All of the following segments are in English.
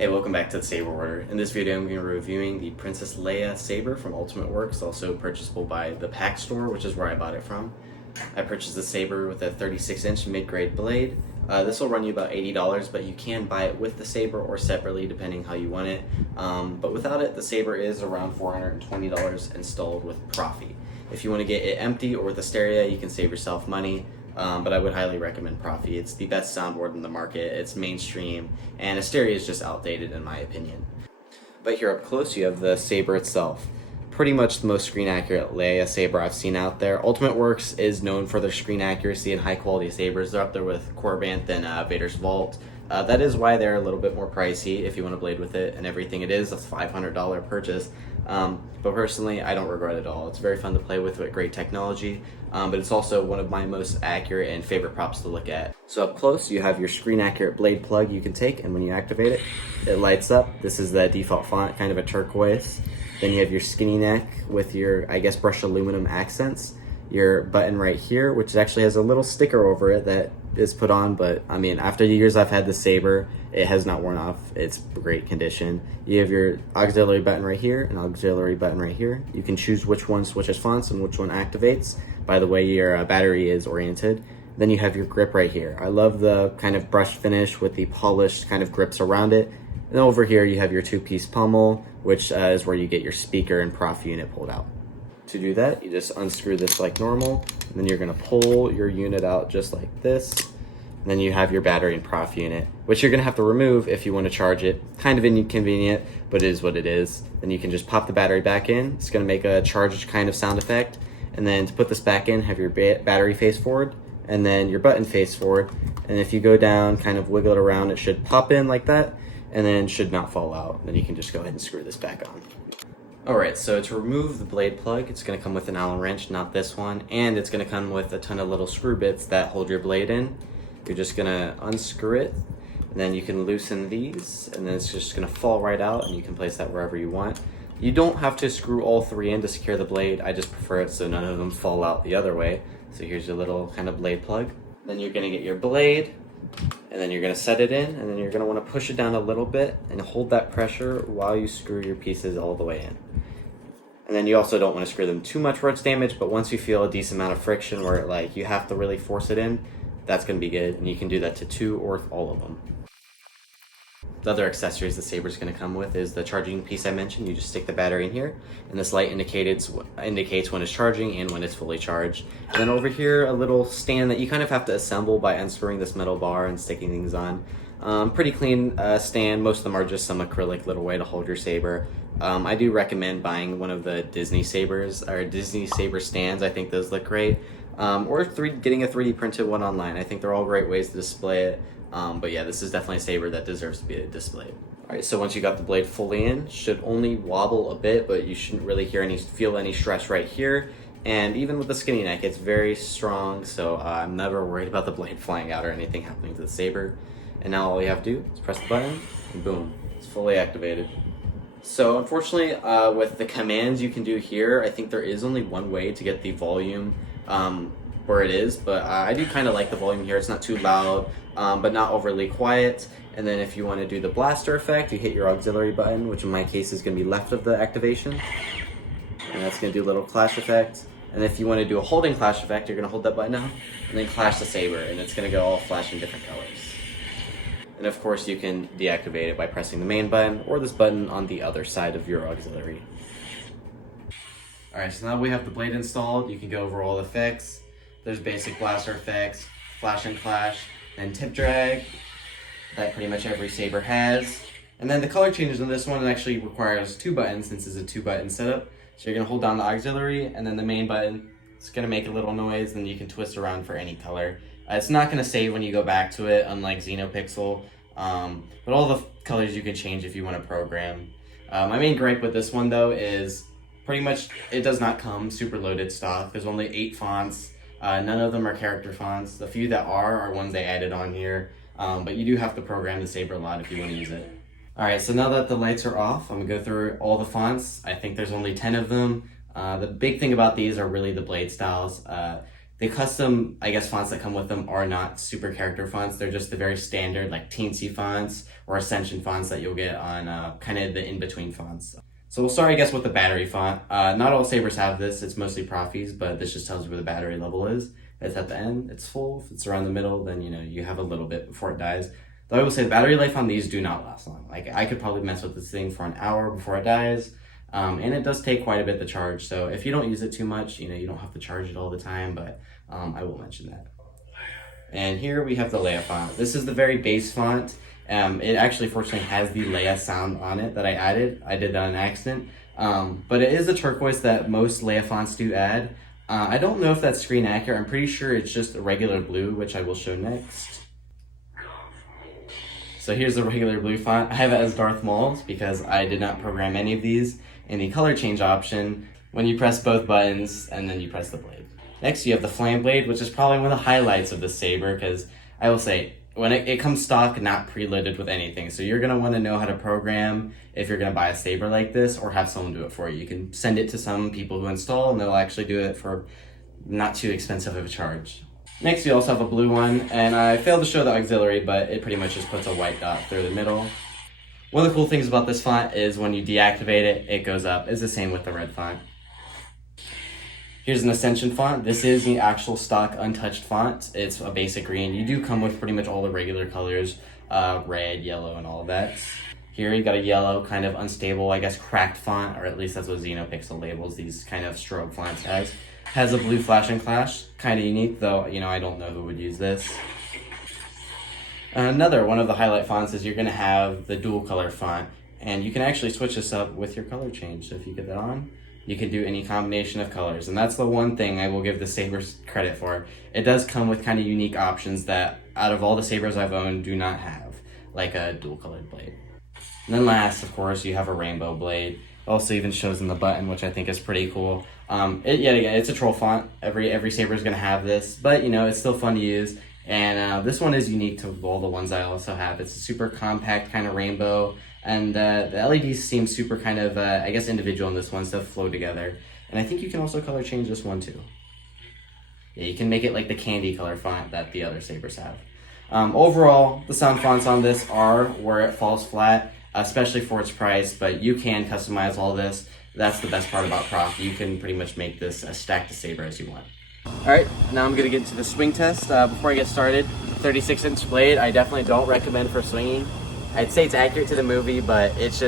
Hey, welcome back to the Saber Order. In this video I'm going to be reviewing the Princess Leia Saber from Ultimate Works, also purchasable by the Pach Store, which is where I bought it from. I purchased the Saber with a 36-inch mid-grade blade. This will run you about $80, but you can buy it with the Saber or separately depending how you want it. But without it, the Saber is around $420 installed with proffie. If you want to get it empty or with a stereo, you can save yourself money. But I would highly recommend proffie. It's the best soundboard in the market, it's mainstream, and a stereo is just outdated in my opinion. But here up close you have the Saber itself. Pretty much the most screen accurate Leia Saber I've seen out there. Ultimate Works is known for their screen accuracy and high quality sabers. They're up there with Corbant and Vader's Vault. That is why they're a little bit more pricey if you want to blade with it and everything. It is a $500 purchase, but personally I don't regret it at all. It's very fun to play with great technology, but it's also one of my most accurate and favorite props to look at. So up close you have your screen accurate blade plug you can take, and when you activate it, it lights up. This is the default font, kind of a turquoise. Then you have your skinny neck with your, I guess, brushed aluminum accents. Your button right here, which actually has a little sticker over it that is put on, but I mean, after the years I've had the Saber, it has not worn off. It's great condition. You have your auxiliary button right here and auxiliary button right here. You can choose which one switches fonts and which one activates by the way your battery is oriented. Then you have your grip right here. I love the kind of brushed finish with the polished kind of grips around it. And over here you have your two-piece pommel, which is where you get your speaker and prof unit pulled out. To do that, you just unscrew this like normal, and then you're gonna pull your unit out just like this. And then you have your battery and prof unit, which you're gonna have to remove if you wanna charge it. Kind of inconvenient, but it is what it is. Then you can just pop the battery back in. It's gonna make a charged kind of sound effect. And then to put this back in, have your battery face forward, and then your button face forward. And if you go down, kind of wiggle it around, it should pop in like that, and then should not fall out. Then you can just go ahead and screw this back on. Alright, so to remove the blade plug, it's going to come with an Allen wrench, not this one, and it's going to come with a ton of little screw bits that hold your blade in. You're just going to unscrew it, and then you can loosen these, and then it's just going to fall right out, and you can place that wherever you want. You don't have to screw all three in to secure the blade. I just prefer it so none of them fall out the other way. So here's your little kind of blade plug. Then you're going to get your blade, and then you're going to set it in, and then you're going to want to push it down a little bit and hold that pressure while you screw your pieces all the way in. And then you also don't want to screw them too much where it's damaged, but once you feel a decent amount of friction where like you have to really force it in, that's going to be good, and you can do that to 2 or all of them. The other accessories the Saber's going to come with is the charging piece I mentioned. You just stick the battery in here, and this light indicates when it's charging and when it's fully charged. And then over here, a little stand that you kind of have to assemble by unscrewing this metal bar and sticking things on. Pretty clean stand. Most of them are just some acrylic little way to hold your Saber. I do recommend buying one of the Disney Sabers or Disney Saber stands. I think those look great. Or getting a 3D printed one online. I think they're all great ways to display it. But yeah, this is definitely a Saber that deserves to be displayed. Alright, so once you got the blade fully in, should only wobble a bit, but you shouldn't really feel any stress right here. And even with the skinny neck, it's very strong, so I'm never worried about the blade flying out or anything happening to the Saber. And now all you have to do is press the button, and boom, it's fully activated. So unfortunately, with the commands you can do here, I think there is only one way to get the volume where it is, but I do kind of like the volume here. It's not too loud, but not overly quiet. And then if you want to do the blaster effect, you hit your auxiliary button, which in my case is going to be left of the activation. And that's going to do a little clash effect. And if you want to do a holding clash effect, you're going to hold that button down and then clash the Saber, and it's going to go all flashing different colors. And of course you can deactivate it by pressing the main button or this button on the other side of your auxiliary. Alright, so now we have the blade installed. You can go over all the effects. There's basic blaster effects, flash and clash, and tip drag that pretty much every Saber has. And then the color changes on this one actually requires 2 buttons since it's a 2-button setup. So you're going to hold down the auxiliary and then the main button. It's going to make a little noise, then you can twist around for any color. It's not going to save when you go back to it, unlike Neopixel, but all the colors you can change if you want to program. My main gripe with this one though is pretty much it does not come super loaded stock. There's only 8 fonts. None of them are character fonts. The few that are ones they added on here, but you do have to program the Saber a lot if you want to use it. Alright, so now that the lights are off, I'm going to go through all the fonts. I think there's only 10 of them. The big thing about these are really the blade styles. The custom, I guess, fonts that come with them are not super character fonts. They're just the very standard, like teensy fonts or Ascension fonts that you'll get on kind of the in-between fonts. So we'll start, I guess, with the battery font. Not all sabers have this. It's mostly proffies, but this just tells you where the battery level is. It's at the end, it's full. If it's around the middle, then, you have a little bit before it dies. Though I will say the battery life on these do not last long. Like, I could probably mess with this thing for an hour before it dies. And it does take quite a bit to charge. So if you don't use it too much, you don't have to charge it all the time, but I will mention that. And here we have the Leia font. This is the very base font. It actually fortunately has the Leia sound on it that I added. I did that on accident. But it is a turquoise that most Leia fonts do add. I don't know if that's screen accurate. I'm pretty sure it's just a regular blue, which I will show next. So here's the regular blue font. I have it as Darth Maul's because I did not program any of these. In the color change option, when you press both buttons and then you press the blade. Next you have the flame blade, which is probably one of the highlights of the saber, because I will say, when it comes stock, not preloaded with anything. So you're going to want to know how to program if you're going to buy a saber like this or have someone do it for you. You can send it to some people who install and they'll actually do it for not too expensive of a charge. Next you also have a blue one, and I failed to show the auxiliary, but it pretty much just puts a white dot through the middle. One of the cool things about this font is when you deactivate it, it goes up. It's the same with the red font. Here's an Ascension font. This is the actual stock untouched font. It's a basic green. You do come with pretty much all the regular colors, red, yellow, and all of that. Here you got a yellow, kind of unstable, I guess, cracked font, or at least that's what Neopixel labels these kind of strobe fonts as. Has a blue flash and clash, kind of unique, though, I don't know who would use this. Another one of the highlight fonts is you're going to have the dual color font, and you can actually switch this up with your color change. So if you get that on, you can do any combination of colors, and that's the one thing I will give the sabers credit for. It does come with kind of unique options that out of all the sabers I've owned do not have, like a dual colored blade. And then last, of course, you have a rainbow blade. Also even shows in the button, which I think is pretty cool. Yet again, it's a troll font. Every saber is going to have this, but it's still fun to use. And this one is unique to all the ones I also have. It's a super compact kind of rainbow, and the LEDs seem super kind of, I guess, individual in this one, so flow together. And I think you can also color change this one too. Yeah, you can make it like the candy color font that the other sabers have. Overall, the sound fonts on this are where it falls flat, especially for its price, but you can customize all this. That's the best part about Proff. You can pretty much make this a stacked saber as you want. Alright, now I'm going to get into the swing test. Before I get started, 36-inch blade, I definitely don't recommend for swinging. I'd say it's accurate to the movie, but it's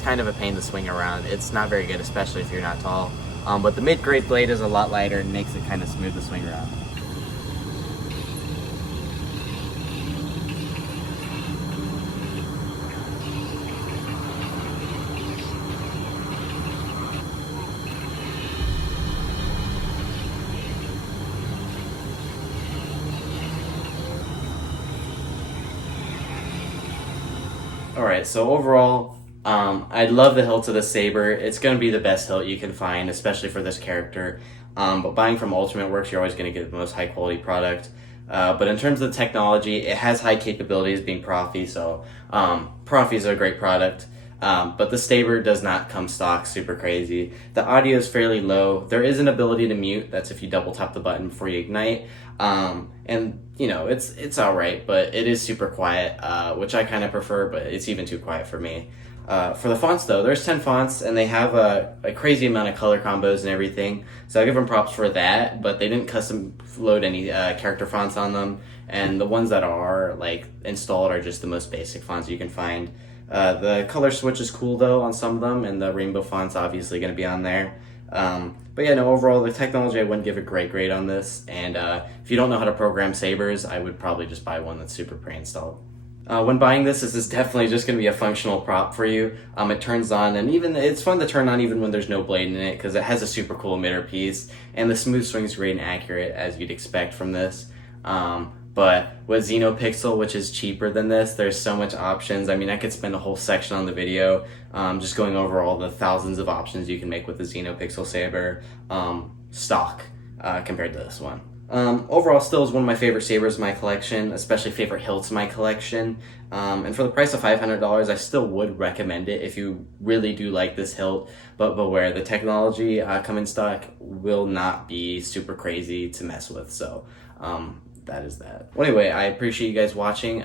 kind of a pain to swing around. It's not very good, especially if you're not tall. But the mid-grade blade is a lot lighter and makes it kind of smooth to swing around. Alright, so overall, I love the hilt of the saber. It's going to be the best hilt you can find, especially for this character. But buying from Ultimate Works, you're always going to get the most high quality product. But in terms of the technology, it has high capabilities being proffie, so proffie is a great product. But the saber does not come stock super crazy. The audio is fairly low. There is an ability to mute. That's if you double tap the button before you ignite. And it's alright, but it is super quiet, which I kind of prefer, but it's even too quiet for me. For the fonts though, there's 10 fonts and they have a crazy amount of color combos and everything. So I'll give them props for that, but they didn't custom load any character fonts on them. And the ones that are installed are just the most basic fonts you can find. The color switch is cool though on some of them, and the rainbow font's obviously going to be on there. But yeah, no, overall the technology, I wouldn't give a great grade on this, and if you don't know how to program sabers, I would probably just buy one that's super pre-installed. When buying this is definitely just going to be a functional prop for you. It turns on, and even it's fun to turn on even when there's no blade in it, because it has a super cool emitter piece, and the smooth swing's great and accurate as you'd expect from this. But with Neopixel, which is cheaper than this, there's so much options. I mean, I could spend a whole section on the video just going over all the thousands of options you can make with the Neopixel Saber stock compared to this one. Overall, still is one of my favorite sabers in my collection, especially favorite hilts in my collection. And for the price of $500, I still would recommend it if you really do like this hilt. But beware, the technology coming stock will not be super crazy to mess with. So that is that. Well, anyway, I appreciate you guys watching.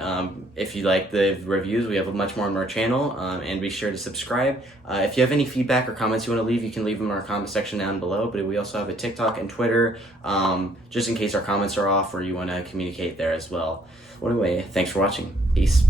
If you like the reviews, we have much more on our channel, and be sure to subscribe. If you have any feedback or comments you want to leave, you can leave them in our comment section down below. But we also have a TikTok and Twitter, just in case our comments are off or you want to communicate there as well. Well, anyway, thanks for watching. Peace.